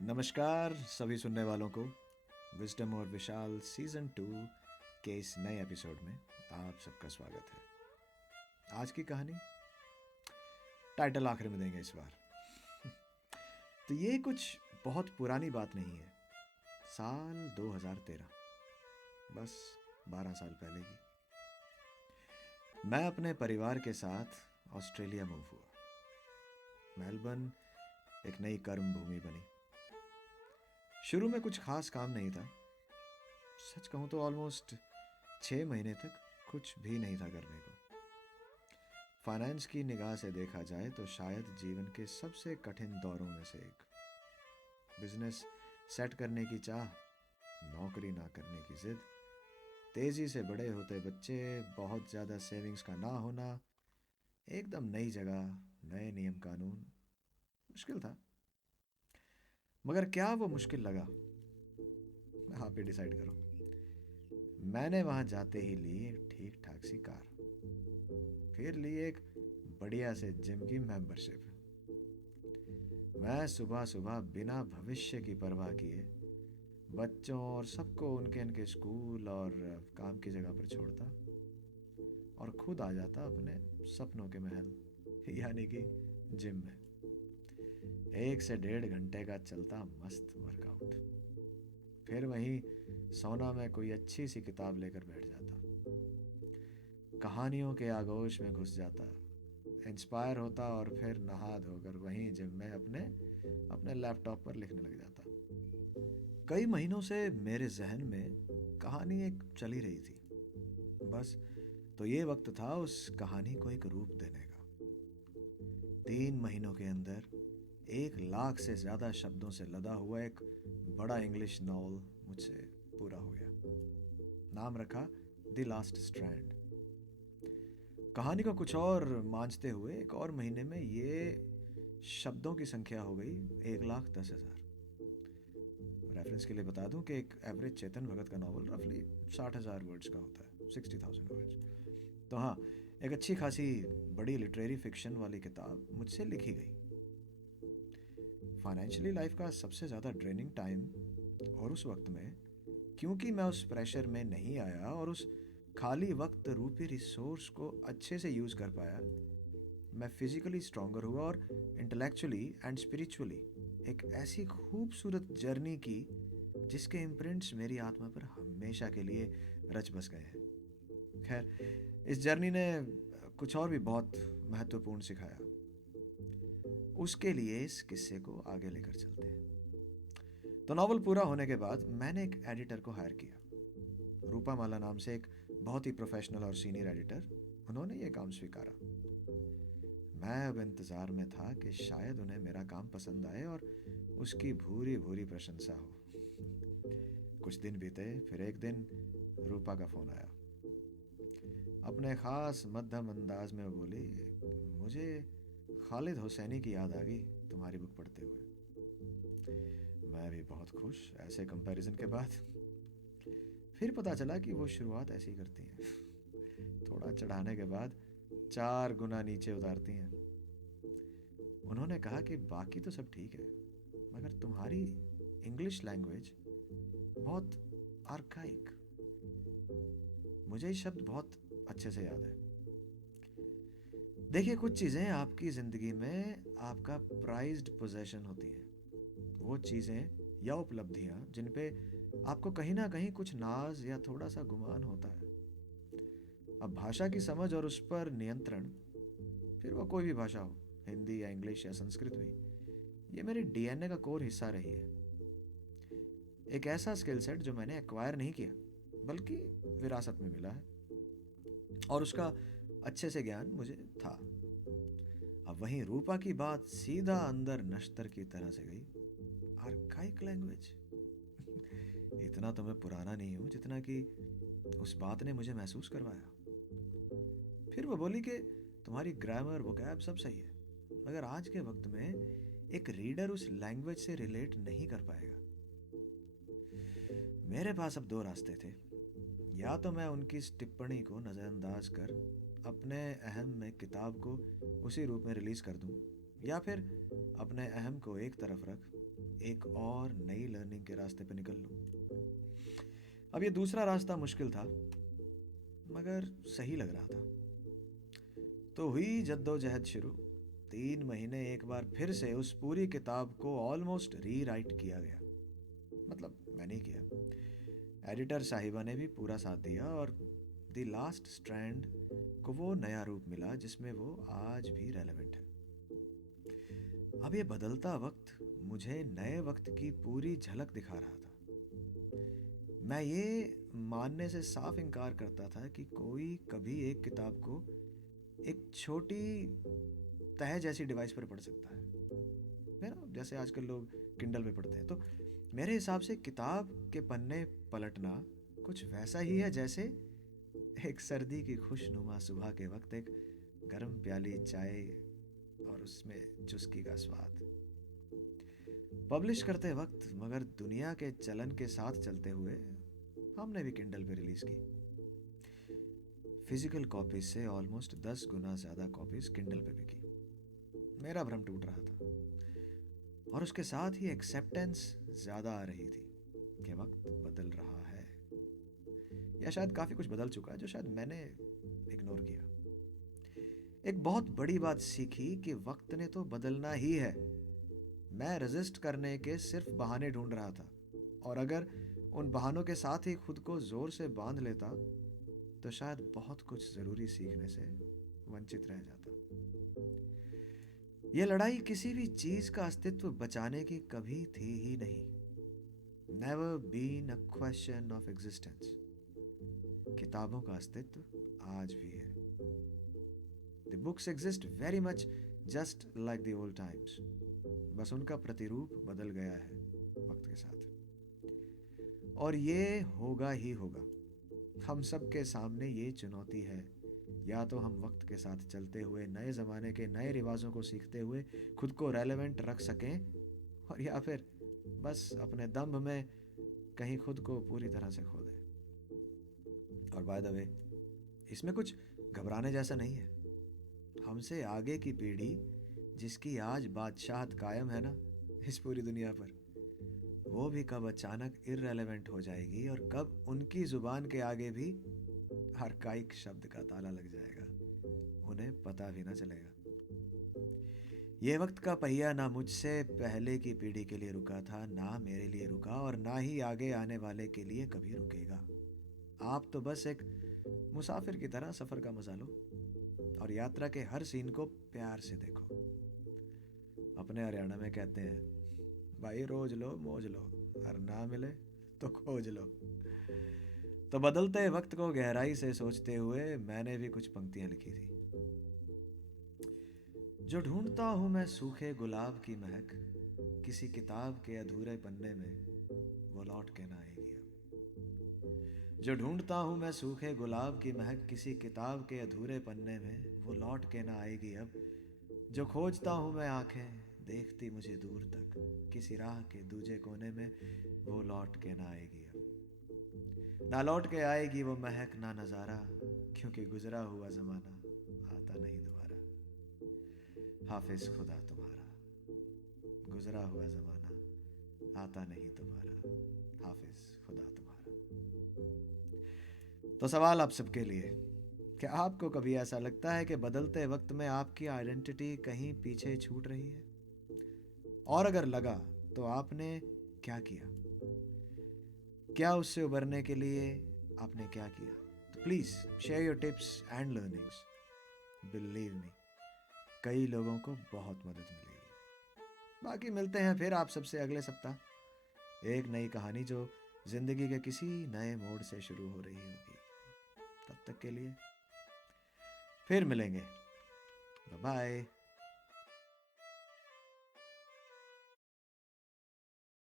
नमस्कार सभी सुनने वालों को। विजडम और विशाल सीजन 2 के इस नए एपिसोड में आप सबका स्वागत है। आज की कहानी टाइटल आखिर में देंगे इस बार। तो ये कुछ बहुत पुरानी बात नहीं है। साल 2013, बस 12 साल पहले की। मैं अपने परिवार के साथ ऑस्ट्रेलिया मूव हुआ। मेलबर्न एक नई कर्म भूमि बनी। शुरू में कुछ खास काम नहीं था। सच कहूँ तो ऑलमोस्ट 6 महीने तक कुछ भी नहीं था करने को। फाइनेंस की निगाह से देखा जाए तो शायद जीवन के सबसे कठिन दौरों में से एक। बिजनेस सेट करने की चाह, नौकरी ना करने की जिद, तेजी से बड़े होते बच्चे, बहुत ज़्यादा सेविंग्स का ना होना, एकदम नई जगह, नए नियम कानून। मुश्किल था। मगर क्या वो मुश्किल लगा? आप ही डिसाइड करो। मैंने वहां जाते ही ली एक ठीक ठाक सी कार, फिर ली एक बढ़िया से जिम की मेंबरशिप। मैं सुबह सुबह बिना भविष्य की परवाह किए बच्चों और सबको उनके उनके स्कूल और काम की जगह पर छोड़ता और खुद आ जाता अपने सपनों के महल यानी कि जिम में। 1 से 1.5 घंटे का चलता मस्त वर्कआउट, फिर वहीं सोना में कोई अच्छी सी किताब लेकर बैठ जाता, कहानियों के आगोश में घुस जाता, इंस्पायर होता और फिर नहा धोकर वहीं जिम में अपने अपने लैपटॉप पर लिखने लग जाता। कई महीनों से मेरे जहन में कहानी एक चली रही थी, बस तो ये वक्त था उस कहानी को एक रूप देने का। 3 महीनों के अंदर 1 लाख से ज़्यादा शब्दों से लदा हुआ एक बड़ा इंग्लिश नॉवल मुझसे पूरा हो गया। नाम रखा द लास्ट स्ट्रैंड। कहानी को कुछ और मांझते हुए एक और महीने में ये शब्दों की संख्या हो गई 1,10,000। रेफरेंस के लिए बता दूं कि एक एवरेज चेतन भगत का नावल रफली 60,000 वर्ड्स का होता है, 60,000 वर्ड्स। तो हाँ, एक अच्छी खासी बड़ी लिटरेरी फिक्शन वाली किताब मुझसे लिखी गई। फाइनेंशियली लाइफ का सबसे ज़्यादा ड्रेनिंग टाइम, और उस वक्त में क्योंकि मैं उस प्रेशर में नहीं आया और उस खाली वक्त रूपी रिसोर्स को अच्छे से यूज़ कर पाया, मैं फिजिकली स्ट्रांगर हुआ और इंटेलेक्चुअली एंड स्पिरिचुअली एक ऐसी खूबसूरत जर्नी की जिसके इम्प्रिंट्स मेरी आत्मा पर हमेशा के लिए रच बस गए हैं। खैर, इस जर्नी ने कुछ और भी बहुत महत्वपूर्ण सिखाया। उसके लिए इस किस्से को आगे लेकर चलते हैं। तो नॉवल पूरा होने के बाद मैंने एक एडिटर को हायर किया, रूपा माला नाम से एक बहुत ही प्रोफेशनल और सीनियर एडिटर। उन्होंने ये काम स्वीकारा। मैं अब इंतज़ार में था कि शायद उन्हें मेरा काम पसंद आए और उसकी भूरी भूरी प्रशंसा हो। कुछ दिन बीते, फिर एक दिन रूपा का फ़ोन आया। अपने ख़ास मध्यम अंदाज में वो बोली, मुझे खालिद हुसैनी की याद आ गई तुम्हारी बुक पढ़ते हुए। मैं भी बहुत खुश ऐसे कंपैरिजन के बाद। फिर पता चला कि वो शुरुआत ऐसी करती हैं, थोड़ा चढ़ाने के बाद 4 गुना नीचे उतारती हैं। उन्होंने कहा कि बाकी तो सब ठीक है, मगर तुम्हारी इंग्लिश लैंग्वेज बहुत आर्काइक। मुझे ये शब्द बहुत अच्छे से याद है। देखिए, कुछ चीज़ें आपकी ज़िंदगी में आपका प्राइज्ड पोजेशन होती हैं। वो चीज़ें या उपलब्धियाँ जिन पे आपको कहीं ना कहीं कुछ नाज या थोड़ा सा गुमान होता है। अब भाषा की समझ और उस पर नियंत्रण, फिर वो कोई भी भाषा हो, हिंदी या इंग्लिश या संस्कृत भी, ये मेरे डीएनए का कोर हिस्सा रही है। एक ऐसा स्किल सेट जो मैंने एक्वायर नहीं किया, बल्कि विरासत में मिला है, और उसका अच्छे से ज्ञान मुझे था। अब वहीं रूपा की बात सीधा अंदर नश्तर की तरह से गई। Archaic language. इतना तो मैं पुराना नहीं हूं जितना कि उस बात ने मुझे महसूस करवाया। फिर वो बोली कि तुम्हारी ग्रामर, वोकैब सब सही है, मगर आज के वक्त में एक रीडर उस लैंग्वेज से रिलेट नहीं कर पाएगा। मेरे पास अब दो रास्ते थे। या तो मैं उनकी इस टिप्पणी को नज़रअंदाज कर अपने अहम में किताब को उसी रूप में रिलीज़ कर दूं, या फिर अपने अहम को एक तरफ रख एक और नई लर्निंग के रास्ते पे निकल लूं। अब ये दूसरा रास्ता मुश्किल था, मगर सही लग रहा था। तो हुई जद्दोजहद शुरू। 3 महीने एक बार फिर से उस पूरी किताब को ऑलमोस्ट रीराइट किया गया। मतलब मैंने ही किया। एडिटर साहिबा ने भी पूरा साथ दिया और द लास्ट स्ट्रैंड को वो नया रूप मिला जिसमें वो आज भी रेलेवेंट है। अब ये बदलता वक्त मुझे नए वक्त की पूरी झलक दिखा रहा था। मैं ये मानने से साफ इनकार करता था कि कोई कभी एक किताब को एक छोटी तह जैसी डिवाइस पर पढ़ सकता है ना, जैसे आजकल लोग किंडल पे पढ़ते हैं। तो मेरे हिसाब से किताब के पन्ने पलटना कुछ वैसा ही है जैसे एक सर्दी की खुशनुमा सुबह के वक्त एक गर्म प्याली चाय और उसमें चुस्की का स्वाद। पब्लिश करते वक्त मगर दुनिया के चलन के साथ चलते हुए हमने भी किंडल पे रिलीज की। फिजिकल कॉपीज से ऑलमोस्ट 10 गुना ज्यादा कॉपीज किंडल पे बिकी। मेरा भ्रम टूट रहा था और उसके साथ ही एक्सेप्टेंस ज्यादा आ रही थी कि वक्त बदल रहा है, या शायद काफी कुछ बदल चुका है जो शायद मैंने इग्नोर किया। एक बहुत बड़ी बात सीखी कि वक्त ने तो बदलना ही है। मैं रेजिस्ट करने के सिर्फ बहाने ढूंढ रहा था, और अगर उन बहानों के साथ ही खुद को जोर से बांध लेता तो शायद बहुत कुछ जरूरी सीखने से वंचित रह जाता। यह लड़ाई किसी भी चीज का अस्तित्व बचाने की कभी थी ही नहीं। Never been a question of existence. किताबों का अस्तित्व आज भी है। The books exist very much just like the old times. बस उनका प्रतिरूप बदल गया है वक्त के साथ, और ये होगा ही होगा। हम सब के सामने ये चुनौती है, या तो हम वक्त के साथ चलते हुए नए ज़माने के नए रिवाजों को सीखते हुए खुद को रेलेवेंट रख सकें, और या फिर बस अपने दम्भ में कहीं खुद को पूरी तरह से खो दें। और बाय द वे, इसमें कुछ घबराने जैसा नहीं है। हमसे आगे की पीढ़ी जिसकी आज बादशाहत कायम है ना इस पूरी दुनिया पर, वो भी कब अचानक इररेलेवेंट हो जाएगी और कब उनकी जुबान के आगे भी आर्काइक शब्द का ताला लग जाएगा, उन्हें पता भी ना चलेगा। ये वक्त का पहिया ना मुझसे पहले की पीढ़ी के लिए रुका था, ना मेरे लिए रुका, और ना ही आगे आने वाले के लिए कभी रुकेगा। आप तो बस एक मुसाफिर की तरह सफर का मजा लो और यात्रा के हर सीन को प्यार से देखो। अपने हरियाणा में कहते हैं, भाई रोज लो मौज लो, और ना मिले तो खोज लो। तो बदलते वक्त को गहराई से सोचते हुए मैंने भी कुछ पंक्तियां लिखी थी। जो ढूंढता हूं मैं सूखे गुलाब की महक, किसी किताब के अधूरे पन्ने में वो लौट के ना आएगी अब। जो ढूंढता हूं मैं सूखे गुलाब की महक, किसी किताब के अधूरे पन्ने में वो लौट के ना आएगी अब। जो खोजता हूं मैं आंखें देखती मुझे दूर तक, किसी राह के दूजे कोने में वो लौट के ना आएगी अब। ना लौट के आएगी वो महक ना नजारा, क्योंकि गुजरा हुआ जमाना आता नहीं दोबारा। हाफिज खुदा तुम्हारा, गुजरा हुआ जमाना आता नहीं दोबारा। हाफिज खुदा तुम्हारा। तो सवाल आप सबके लिए, क्या आपको कभी ऐसा लगता है कि बदलते वक्त में आपकी आइडेंटिटी कहीं पीछे छूट रही है? और अगर लगा तो आपने क्या किया? क्या उससे उबरने के लिए आपने क्या किया? तो please share your tips and learnings. Believe me, कई लोगों को बहुत मदद मिलेगी। बाकी मिलते हैं फिर आप सबसे अगले सप्ताह एक नई कहानी जो जिंदगी के किसी नए मोड़ से शुरू हो रही होगी। तब तक के लिए फिर मिलेंगे। Bye bye.